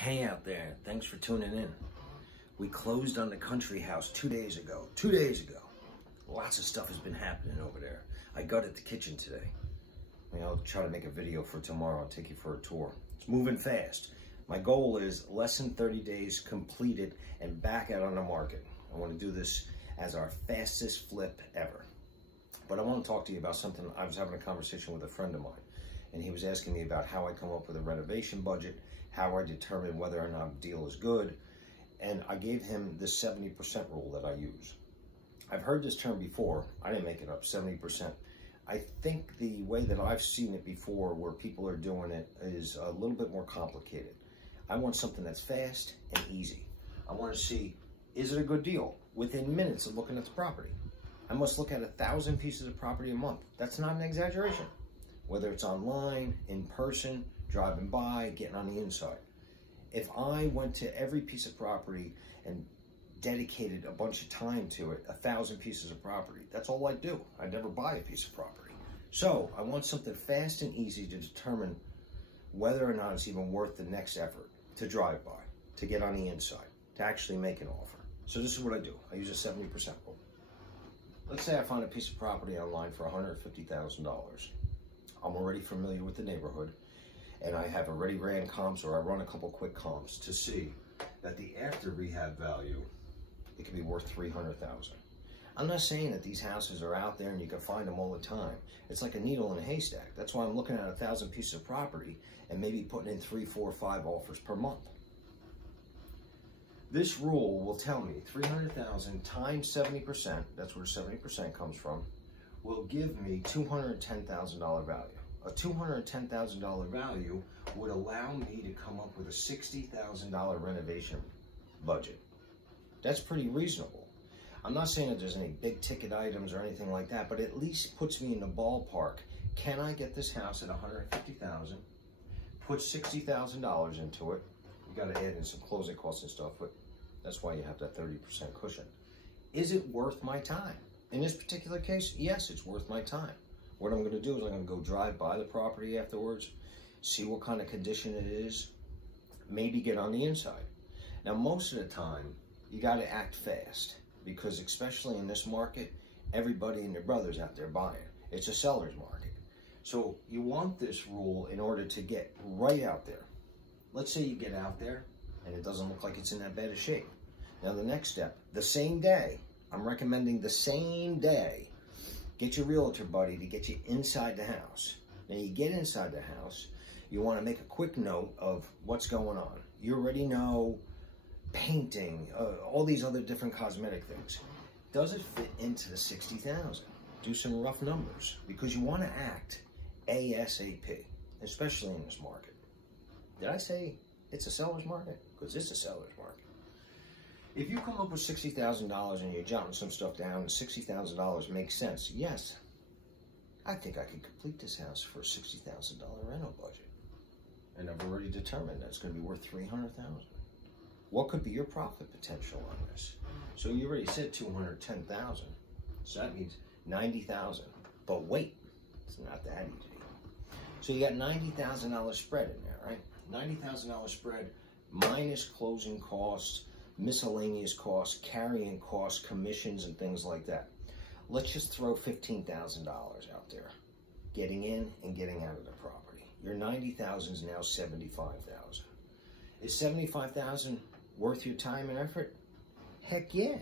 Hey out there, thanks for tuning in. We closed on the country house 2 days ago. 2 days ago. Lots of stuff has been happening over there. I gutted the kitchen today. I'll try to make a video for tomorrow. I'll take you for a tour. It's moving fast. My goal is less than 30 days completed and back out on the market. I want to do this as our fastest flip ever. But I want to talk to you about something. I was having a conversation with a friend of mine, and he was asking me about how I come up with a renovation budget, how I determine whether or not a deal is good, and I gave him the 70% rule that I use. I've heard this term before. I didn't make it up, 70%. I think the way that I've seen it before where people are doing it is a little bit more complicated. I want something that's fast and easy. I want to see, is it a good deal? Within minutes of looking at the property. I must look at 1,000 pieces of property a month. That's not an exaggeration. Whether it's online, in person, driving by, getting on the inside. If I went to every piece of property and dedicated a bunch of time to it, 1,000 pieces of property, that's all I do. I never buy a piece of property. So I want something fast and easy to determine whether or not it's even worth the next effort to drive by, to get on the inside, to actually make an offer. So this is what I do. I use a 70% rule. Let's say I find a piece of property online for $150,000. I'm already familiar with the neighborhood, and I have already ran comps, or I run a couple quick comps to see that the after rehab value, it can be worth $300,000. I'm not saying that these houses are out there and you can find them all the time. It's like a needle in a haystack. That's why I'm looking at 1,000 pieces of property and maybe putting in 3, 4, 5 offers per month. This rule will tell me 300,000 times 70%, that's where 70% comes from, will give me $210,000 value. A $210,000 value would allow me to come up with a $60,000 renovation budget. That's pretty reasonable. I'm not saying that there's any big ticket items or anything like that, but at least puts me in the ballpark. Can I get this house at $150,000, put $60,000 into it? You got to add in some closing costs and stuff, but that's why you have that 30% cushion. Is it worth my time? In this particular case, yes, it's worth my time. What I'm going to do is I'm going to go drive by the property afterwards, see what kind of condition it is, maybe get on the inside. Now, most of the time, you got to act fast because especially in this market, everybody and their brother's out there buying. It's a seller's market. So you want this rule in order to get right out there. Let's say you get out there and it doesn't look like it's in that bad of shape. Now, the next step, the same day, I'm recommending the same day, get your realtor buddy to get you inside the house. Now you get inside the house, you want to make a quick note of what's going on. You already know painting, all these other different cosmetic things. Does it fit into the 60,000? Do some rough numbers because you want to act ASAP, especially in this market. Did I say it's a seller's market? Because it's a seller's market. If you come up with $60,000 and you're jotting some stuff down and $60,000 makes sense, yes, I think I could complete this house for a $60,000 rental budget. And I've already determined that it's going to be worth $300,000. What could be your profit potential on this? So you already said $210,000. So that means $90,000. But wait, it's not that easy. So you got $90,000 spread in there, right? $90,000 spread minus closing costs, miscellaneous costs, carrying costs, commissions, and things like that. Let's just throw $15,000 out there, getting in and getting out of the property. Your $90,000 is now $75,000. Is $75,000 worth your time and effort? Heck yeah.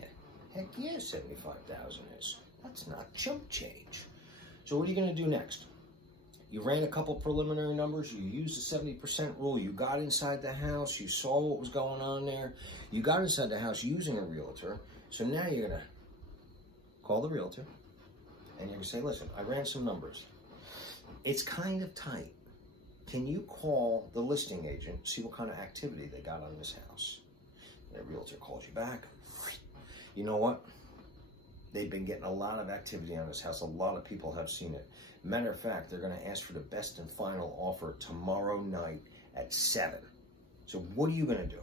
Heck yeah, $75,000 is. That's not chump change. So what are you going to do next? You ran a couple preliminary numbers, you used the 70% rule, you got inside the house, you saw what was going on there, you got inside the house using a realtor, so now you're going to call the realtor, and you're going to say, listen, I ran some numbers. It's kind of tight. Can you call the listing agent, see what kind of activity they got on this house? And the realtor calls you back. You know what? They've been getting a lot of activity on this house. A lot of people have seen it. Matter of fact, they're going to ask for the best and final offer tomorrow night at 7. So what are you going to do?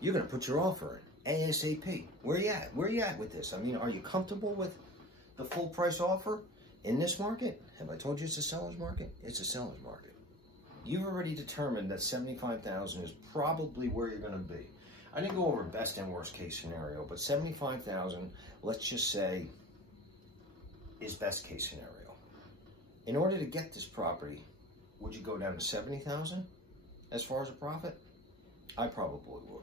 You're going to put your offer in ASAP. Where are you at? Where are you at with this? I mean, are you comfortable with the full price offer in this market? Have I told you it's a seller's market? It's a seller's market. You've already determined that $75,000 is probably where you're going to be. I didn't go over best and worst case scenario, but $75,000, let's just say, is best case scenario. In order to get this property, would you go down to $70,000 as far as a profit? I probably would.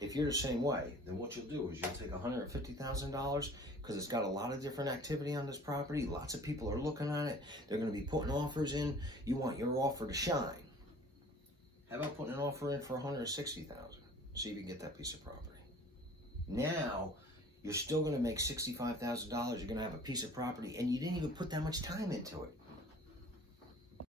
If you're the same way, then what you'll do is you'll take $150,000 because it's got a lot of different activity on this property. Lots of people are looking on it. They're going to be putting offers in. You want your offer to shine. How about putting an offer in for $160,000? See if you can get that piece of property. Now, you're still going to make $65,000. You're going to have a piece of property, and you didn't even put that much time into it.